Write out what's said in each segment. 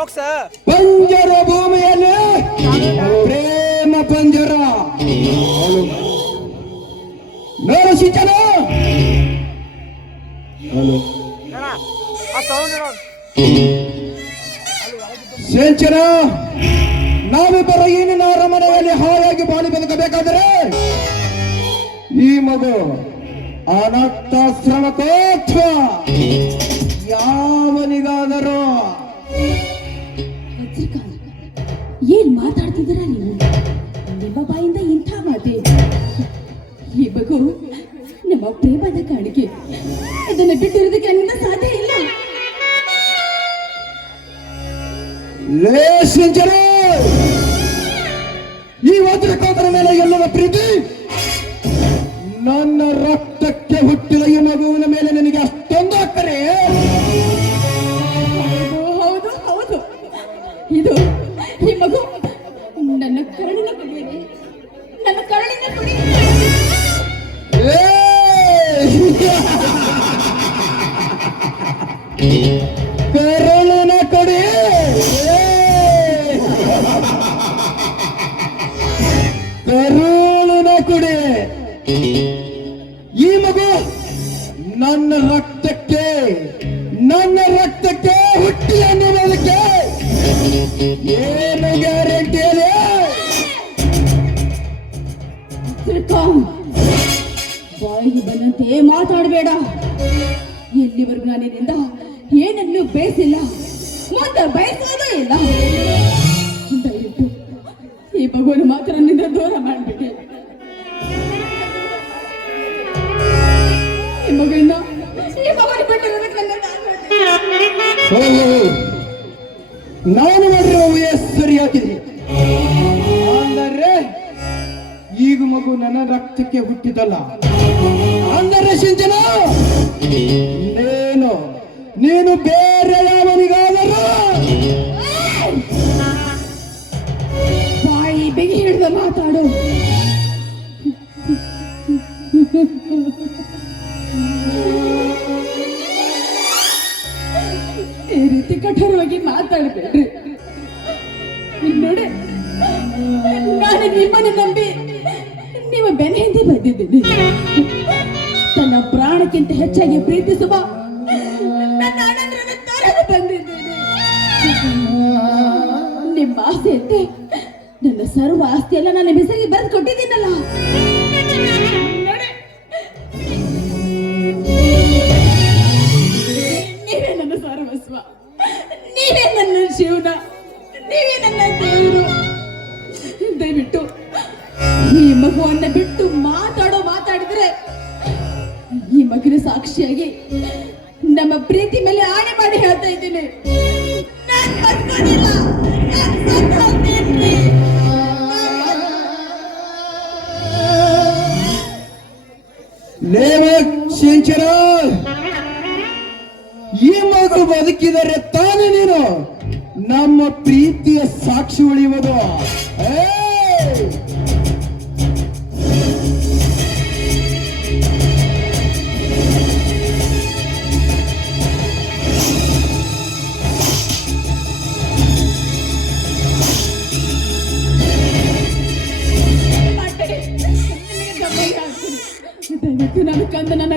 ಪಂಜರ ಭೂಮಿಯಲ್ಲಿ ಪ್ರೇಮ ಪಂಜರ ನೋಡು ಸಿಂಚನ ನಾವಿಬ್ಬರು ಏನಿನ ಅರಮನೆಯಲ್ಲಿ ಹಾಯಾಗಿ ಬಾಳಿ ಬದುಕಬೇಕಾದರೆ ಈ ಮಗು ಅನಾಥಾಶ್ರಮಕ್ಕೋ ಸಿಂಚನ ಈ ವಜ್ರಕಾಂತರ ಮೇಲೆ ಎಲ್ಲರ ಪ್ರೀತಿ. ನನ್ನ ರಕ್ತಕ್ಕೆ ಹುಟ್ಟಿದ ಈ ಮಗುವಿನ ಮೇಲೆ ರಕ್ತಕ್ಕೆ, ನನ್ನ ರಕ್ತಕ್ಕೆ ಹುಟ್ಟಿ ಅನ್ನೋದಕ್ಕೆ ಏನು ಗ್ಯಾರಂಟಿ ಇದೆ? ಬಾಯಿಗೆ ಬಂದಂತೆ ಮಾತಾಡಬೇಡ. ಎಲ್ಲಿವರೆಗೂ ನಾನು ನಿನ್ನಿಂದ ಏನನ್ನು ಬಯಸಿಲ್ಲ. ಮುಂದೆ ಬಯಸೋದೇ ಇಲ್ಲ. ದಯವಿಟ್ಟು ಈ ಭಗವನ್ ಮಾತ್ರ ನಿಂದ ದೂರ ಮಾಡಿಬಿಟ್ಟೆ ಈಗ ಮಗು ನನ್ನ ರಕ್ತಕ್ಕೆ ಹುಟ್ಟಿದಲ್ಲ. ಅಂದರೆ ಸಿಂಚನ? ನೀನು ನೀನು ಬೇರೆ ಯಾವನಿಗಾದರೂ. ಬಾಯಿ ಬಿಗಿ ಹಿಡಿದು ಮಾತಾಡು. ಈ ರೀತಿ ಕಠೋರವಾಗಿ ಮಾತಾಡ್ಬೇಡ್ರಿ. ನೋಡಿ ನಾನು ನಿಮ್ಮನ್ನು ನಂಬಿ ನಿಮ್ಮ ಬೆನ್ನ ಹಿಂದೆ ಬಂದಿದ್ದೀನಿ ತನ್ನ ಪ್ರಾಣಕ್ಕಿಂತ ಹೆಚ್ಚಾಗಿ ಪ್ರೀತಿಸುವ ನನ್ನ ಆಸೆ ಅಂತೆ ನನ್ನ ಸರ್ವ ಆಸ್ತಿ ಎಲ್ಲ ನನ್ನ ಹೆಸರಿಗೆ ಬರೆದು ಕೊಟ್ಟಿದ್ದೀನಲ್ಲ. ನೀವೇ ನನ್ನ ಸರ್ವಸ್ವ. ನೀವೇ ನನ್ನ ಜೀವನ. ನೀವೇ ನನ್ನ ಈ ಮಗುವನ್ನ ಬಿಟ್ಟು ಮಾತಾಡೋ ಮಾತಾಡಿದ್ರೆ ಈ ಮಗುನ ಸಾಕ್ಷಿಯಾಗಿ ನಮ್ಮ ಪ್ರೀತಿ ಮೇಲೆ ಆಣೆ ಮಾಡಿ ಹೇಳ್ತಾ ಇದ್ದೀನಿ. ಈ ಮಗು ಬದುಕಿದರೆ ತಾನೇ ನೀನು ನಮ್ಮ ಪ್ರೀತಿಯ ಸಾಕ್ಷಿ ಉಳಿಯುವುದು. ನನ್ನ ಕಂದ ನನ್ನ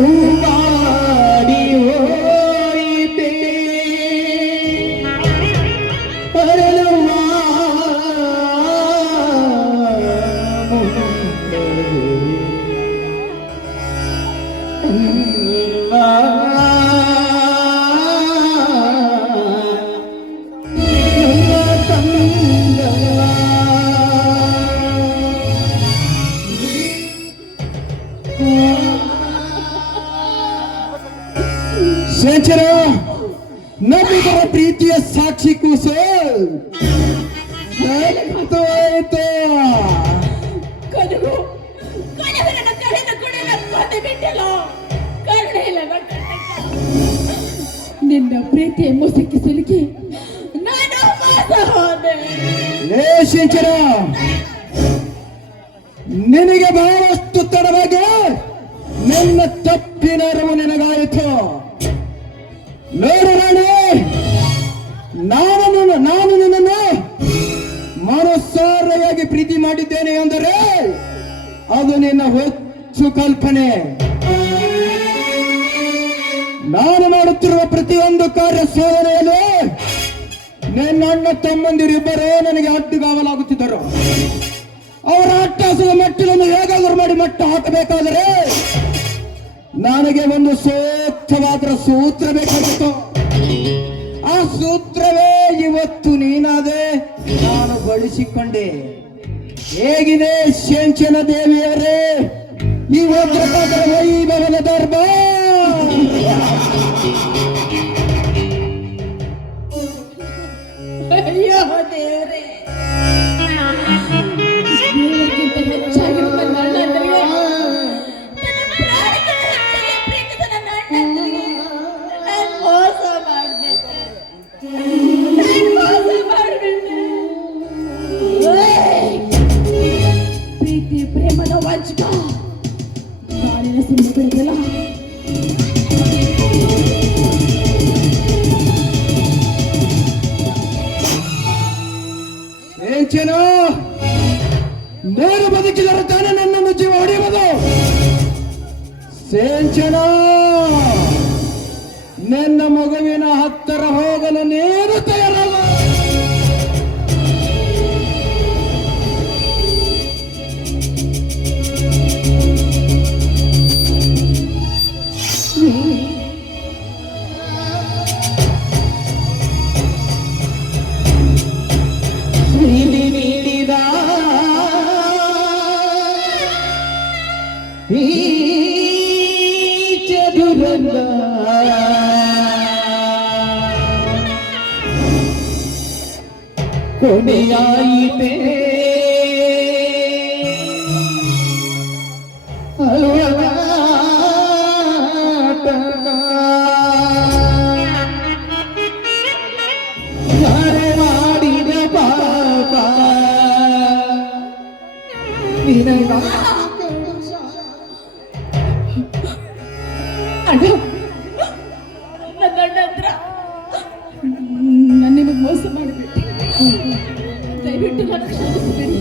Cuba. ಆಯ್ತು ಕನಗು ಕನಗು ನನ್ನ ಪ್ರೀತಿಯ ಮುಸುಕಿ ಸಿಲುಕಿ ನಾನು ಮೋಸ ಹೋದೆ. ಲೇ ನಿನಗೆ ಬಹಳಷ್ಟು ತಡವಾಗಿ ನನ್ನ ತಪ್ಪಿನ ಕಾರ್ಯ ಸೇವನೆಯಲ್ಲಿ ನನ್ನ ಅಣ್ಣ ತಮ್ಮಂದಿರಿಬ್ಬರೇ ನನಗೆ ಅಡ್ಡುಗಾವಲಾಗುತ್ತಿದ್ದರು ಅವರ ಅಟ್ಟಾಸದ ಮೆಟ್ಟಿಲನ್ನು ಹೇಗಾದರೂ ಮಾಡಿ ಮಟ್ಟ ಹಾಕಬೇಕಾದರೆ ನನಗೆ ಒಂದು ಸೂಕ್ತವಾದ ಸೂತ್ರ ಬೇಕಾಗಿತ್ತು. ಆ ಸೂತ್ರವೇ ಇವತ್ತು ನೀನಾದೆ ನಾನು ಬಳಸಿಕೊಂಡೆ. ಹೇಗಿದೆ ಶೇಂಚನ ದೇವಿಯವರೇ? ಈ ವಜ್ರಪಾತ್ರ ವೈಭವದ ದರ್ಬಾರ್! হচ্ছে না ಈ ದಯವಿಟ್ಟು ನಾನು ಕ್ಷಮಿಸಿಬಿಡಿ